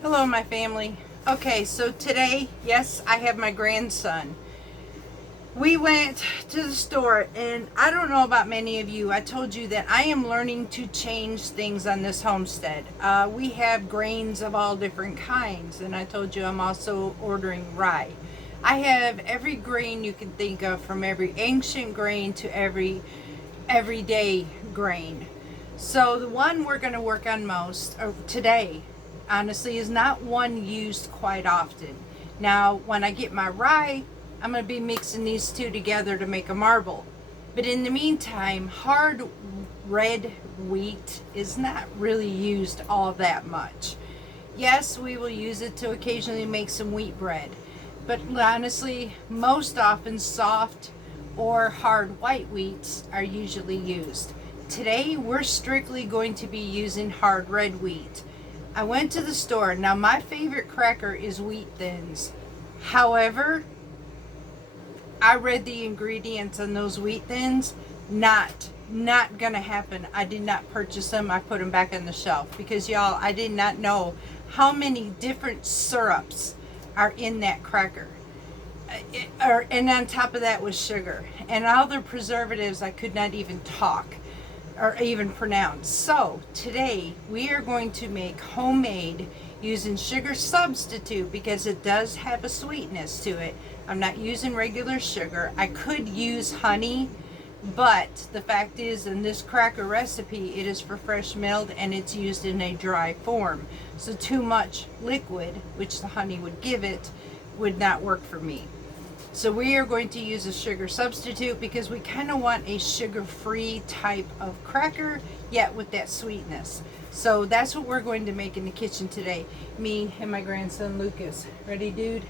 Hello, my family. Okay, so today, yes, I have my grandson. We went to the store, and I don't know about many of you. I told you that I am learning to change things on this homestead. We have grains of all different kinds, and I told you I'm also ordering rye. I have every grain you can think of, from every ancient grain to every everyday grain. So the one we're going to work on most today, honestly, is not one used quite often. Now, when I get my rye, I'm going to be mixing these two together to make a marble. But in the meantime, hard red wheat is not really used all that much. Yes, we will use it to occasionally make some wheat bread, but honestly, most often soft or hard white wheats are usually used. Today, we're strictly going to be using hard red wheat. I went to the store. Now, my favorite cracker is wheat thins. However, I read the ingredients on those wheat thins. Not gonna happen. I did not purchase them. I put them back on the shelf because, y'all, I did not know how many different syrups are in that cracker. And on top of that was sugar and all the preservatives I could not even talk or even pronounce. So today we are going to make homemade using sugar substitute because it does have a sweetness to it. I'm not using regular sugar. I could use honey, but the fact is, in this cracker recipe, it is for fresh milled and it's used in a dry form. So too much liquid, which the honey would give it, would not work for me. So we are going to use a sugar substitute because we kind of want a sugar-free type of cracker, yet with that sweetness. So that's what we're going to make in the kitchen today. Me and my grandson Lucas. Ready, dude?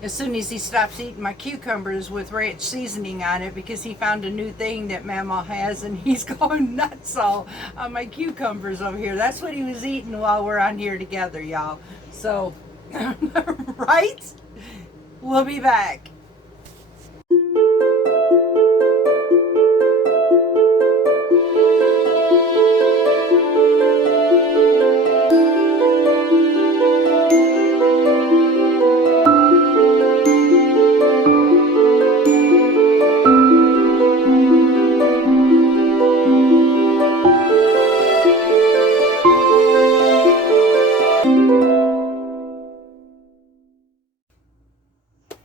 As soon as he stops eating my cucumbers with ranch seasoning on it, because he found a new thing that Mama has, and he's going nuts all on my cucumbers over here. That's what he was eating while we're on here together, y'all. So, right? We'll be back.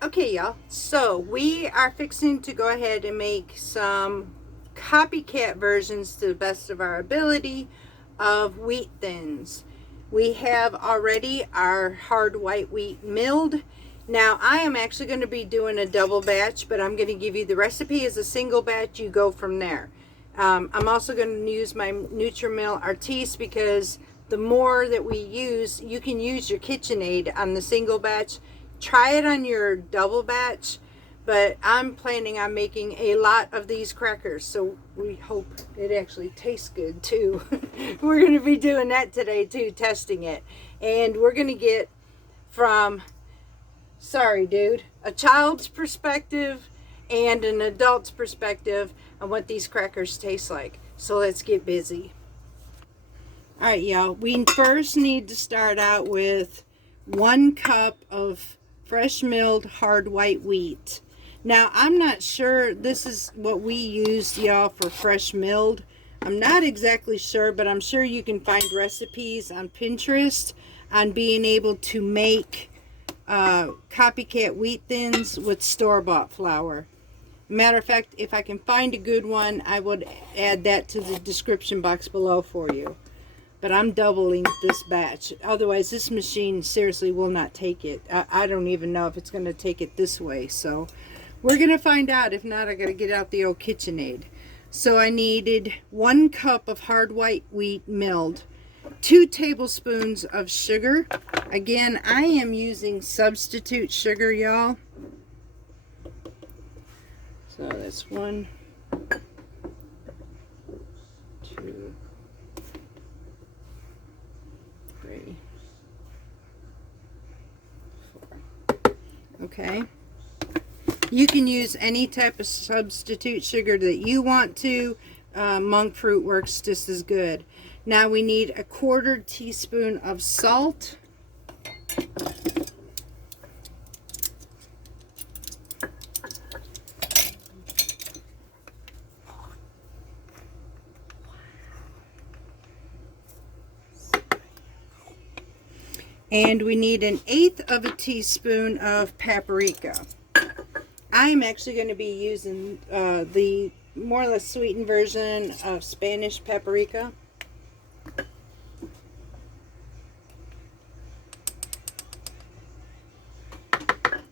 Okay, y'all, so we are fixing to go ahead and make some copycat versions to the best of our ability of wheat thins. We have already our hard white wheat milled. Now I am actually going to be doing a double batch, but I'm going to give you the recipe as a single batch. You go from there. I'm also going to use my Nutrimil Artiste because the more that we use, you can use your KitchenAid on the single batch. Try it on your double batch, but I'm planning on making a lot of these crackers, so we hope it actually tastes good too. We're going to be doing that today too, testing it. And we're going to get from, sorry dude, a child's perspective and an adult's perspective on what these crackers taste like. So let's get busy. All right, y'all, we first need to start out with 1 cup of fresh milled hard white wheat. Now, I'm not sure this is what we used, y'all, for fresh milled. I'm not exactly sure, but I'm sure you can find recipes on Pinterest on being able to make copycat wheat thins with store-bought flour. Matter of fact, if I can find a good one, I would add that to the description box below for you. But I'm doubling this batch. Otherwise, this machine seriously will not take it. I don't even know if it's going to take it this way. So we're going to find out. If not, I got to get out the old KitchenAid. So I needed 1 cup of hard white wheat milled, 2 tablespoons of sugar. Again, I am using substitute sugar, y'all. So that's 1, 2, 3, 4. Okay. You can use any type of substitute sugar that you want to. Monk fruit works just as good. Now we need a 1/4 teaspoon of salt. And we need 1/8 of a teaspoon of paprika. I'm actually going to be using the more or less sweetened version of Spanish paprika.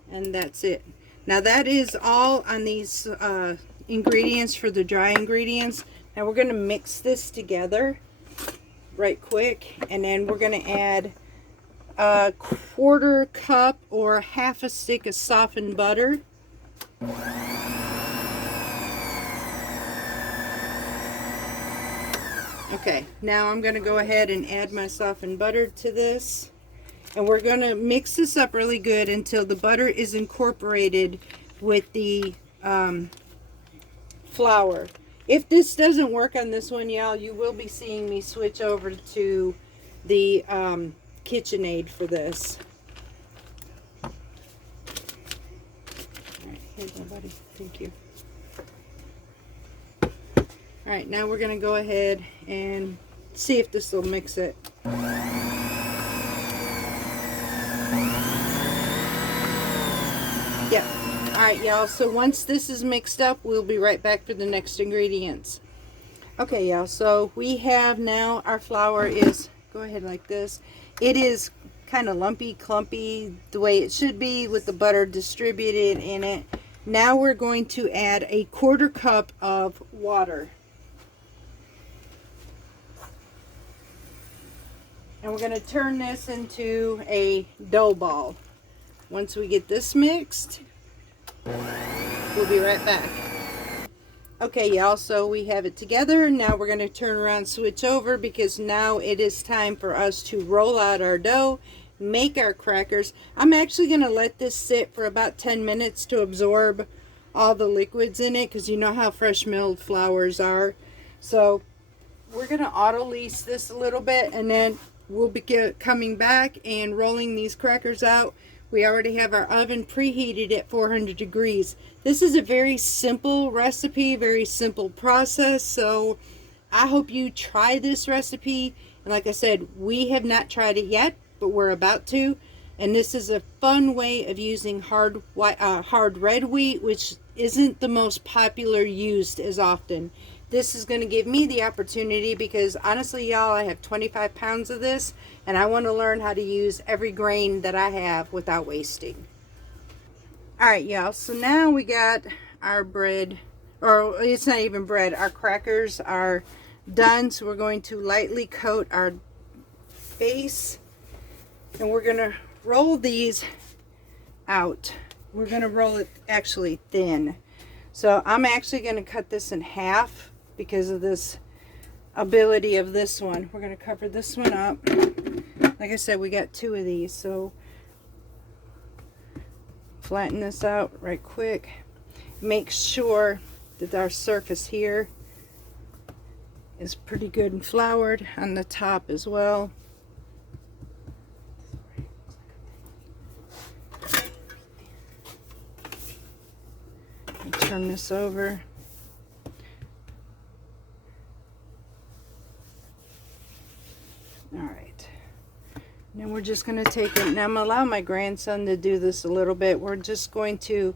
And that's it. Now that is all on these ingredients for the dry ingredients. Now we're going to mix this together right quick, and then we're going to add a 1/4 cup or 1/2 a stick of softened butter. Okay, now I'm going to go ahead and add my softened butter to this. And we're going to mix this up really good until the butter is incorporated with the flour. If this doesn't work on this one, y'all, you will be seeing me switch over to the KitchenAid for this. All right, here's my buddy. Thank you. All right, now we're going to go ahead and see if this will mix it. Yeah. All right, y'all. So once this is mixed up, we'll be right back for the next ingredients. Okay, y'all. So we have now our flour is, go ahead like this. It is kind of lumpy, clumpy, the way it should be with the butter distributed in it. Now we're going to add a 1/4 cup of water. And we're going to turn this into a dough ball. Once we get this mixed, we'll be right back. Okay, y'all, so we have it together. Now we're going to turn around, switch over, because now it is time for us to roll out our dough, make our crackers. I'm actually going to let this sit for about 10 minutes to absorb all the liquids in it, because you know how fresh milled flours are. So we're going to auto-lease this a little bit, and then we'll be coming back and rolling these crackers out. We already have our oven preheated at 400 degrees. This is a very simple recipe, very simple process. So I hope you try this recipe. And like I said, we have not tried it yet, but we're about to. And this is a fun way of using hard red wheat, which isn't the most popular used as often. This is going to give me the opportunity, because honestly, y'all, I have 25 pounds of this, and I want to learn how to use every grain that I have without wasting. All right, y'all, so now we got our bread, or it's not even bread, our crackers are done. So we're going to lightly coat our base, and we're going to roll these out. We're going to roll it actually thin. So I'm actually going to cut this in half because of this ability of this one. We're going to cover this one up. Like I said, we got 2 of these, so flatten this out right quick. Make sure that our surface here is pretty good and floured on the top as well. Turn this over. All right. Now we're just going to take it. Now I'm going to allow my grandson to do this a little bit. We're just going to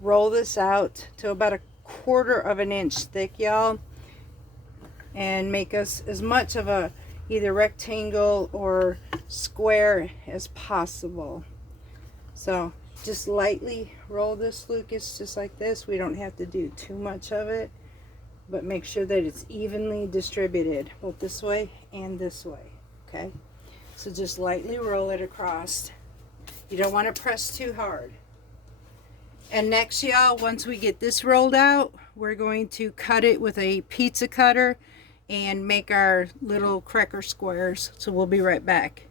roll this out to about 1/4 of an inch thick, y'all, and make us as much of a either rectangle or square as possible. So just lightly roll this, Lucas, just like this. We don't have to do too much of it, but make sure that it's evenly distributed, both this way and this way, okay? So just lightly roll it across. You don't want to press too hard. And next, y'all, once we get this rolled out, we're going to cut it with a pizza cutter and make our little cracker squares. So we'll be right back.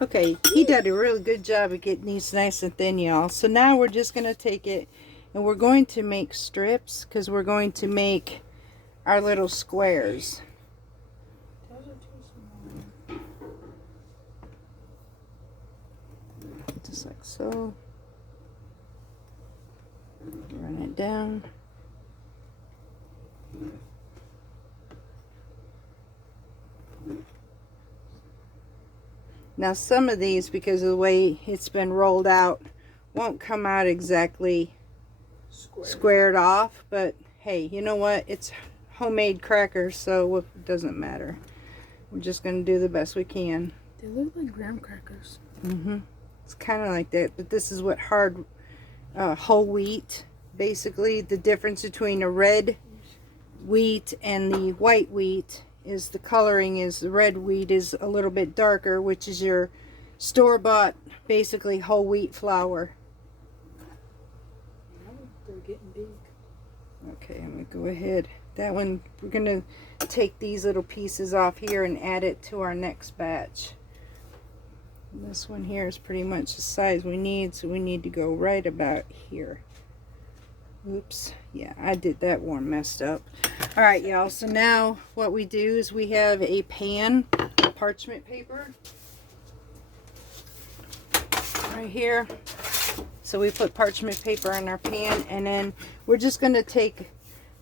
Okay, he did a really good job of getting these nice and thin, y'all. So now we're just going to take it and we're going to make strips, because we're going to make our little squares. just like so. Run it down. Now some of these, because of the way it's been rolled out, won't come out exactly squared off, but hey, you know what? It's homemade crackers, so it doesn't matter. We're just going to do the best we can. They look like graham crackers. It's kind of like that, but this is what hard whole wheat, basically. The difference between a red wheat and the white wheat is the coloring is the red wheat is a little bit darker, which is your store-bought, basically whole wheat flour. They're getting big. Okay, I'm going to go ahead. That one, we're going to take these little pieces off here and add it to our next batch. And this one here is pretty much the size we need, so we need to go right about here. Oops, yeah, I did that one messed up. All right, y'all, so now what we do is we have a pan, parchment paper, right here. So we put parchment paper in our pan, and then we're just going to take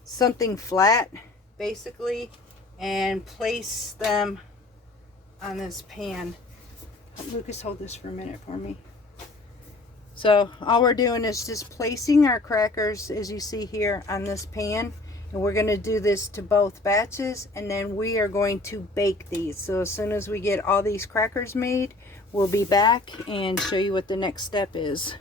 something flat, basically, and place them on this pan. Lucas, hold this for a minute for me. So all we're doing is just placing our crackers, as you see here, on this pan, and we're going to do this to both batches, and then we are going to bake these. So as soon as we get all these crackers made, we'll be back and show you what the next step is.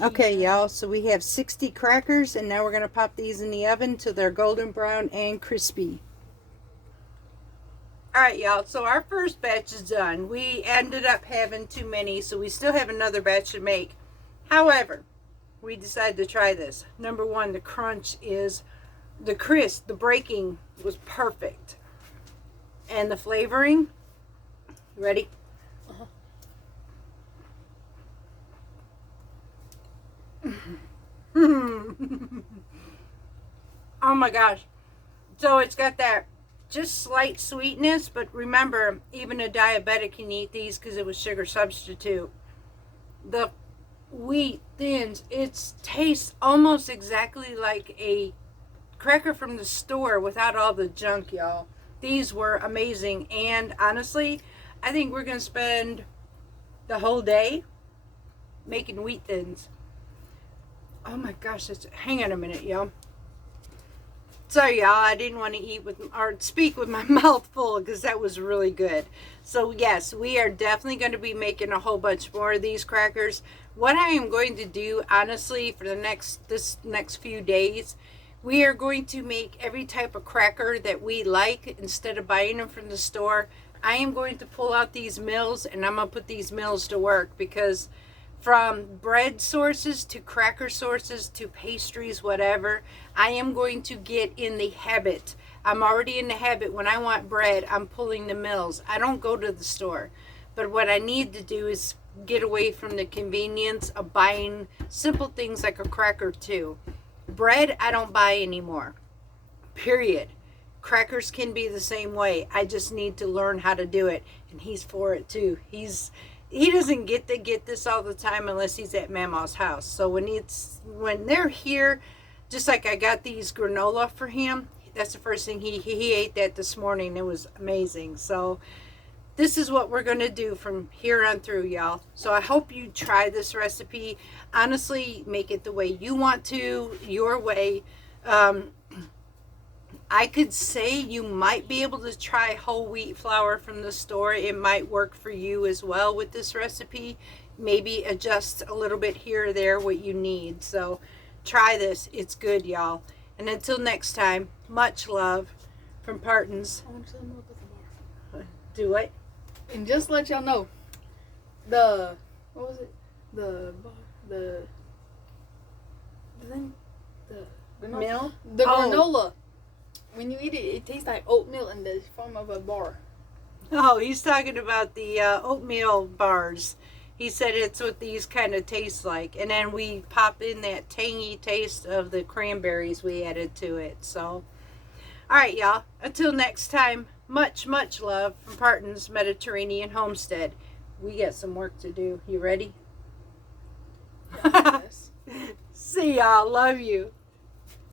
Okay, y'all, so we have 60 crackers, and now we're going to pop these in the oven till they're golden brown and crispy. Alright, y'all, so our first batch is done. We ended up having too many, so we still have another batch to make. However, we decided to try this. Number one, the crunch is, the crisp, the breaking was perfect. And the flavoring, ready? Oh my gosh. So it's got that just slight sweetness, but remember, even a diabetic can eat these because it was sugar substitute. The wheat thins, it tastes almost exactly like a cracker from the store without all the junk, y'all. These were amazing, and honestly, I think we're gonna spend the whole day making wheat thins. Oh my gosh, hang on a minute, y'all. Sorry, y'all, I didn't want to eat with, or speak with my mouth full, because that was really good. So yes, we are definitely going to be making a whole bunch more of these crackers. What I am going to do, honestly, for the next few days, we are going to make every type of cracker that we like instead of buying them from the store. I am going to pull out these mills, and I'm going to put these mills to work, because from bread sources to cracker sources to pastries, whatever, I am going to get in the habit. I'm already in the habit. When I want bread, I'm pulling the mills. I don't go to the store. But what I need to do is get away from the convenience of buying simple things like a cracker too. Bread, I don't buy anymore. Period. Crackers can be the same way. I just need to learn how to do it. And he's for it too. He doesn't get to get this all the time unless he's at Mama's house. So when they're here, just like I got these granola for him, that's the first thing he ate that this morning. It was amazing. So this is what we're going to do from here on through, y'all. So I hope you try this recipe. Honestly, make it the way you want to, your way. I could say you might be able to try whole wheat flour from the store. It might work for you as well with this recipe. Maybe adjust a little bit here or there what you need. So try this. It's good, y'all. And until next time, much love from Partons. I want to milk with the bar. Do it. And just to let y'all know, the what was it? The thing, the granola. Mill? The granola. When you eat it, it tastes like oatmeal in the form of a bar. Oh, he's talking about the oatmeal bars. He said it's what these kind of taste like. And then we pop in that tangy taste of the cranberries we added to it. So, all right, y'all. Until next time, much, much love from Parton's Mediterranean Homestead. we got some work to do. You ready? Yes. See y'all. Love you.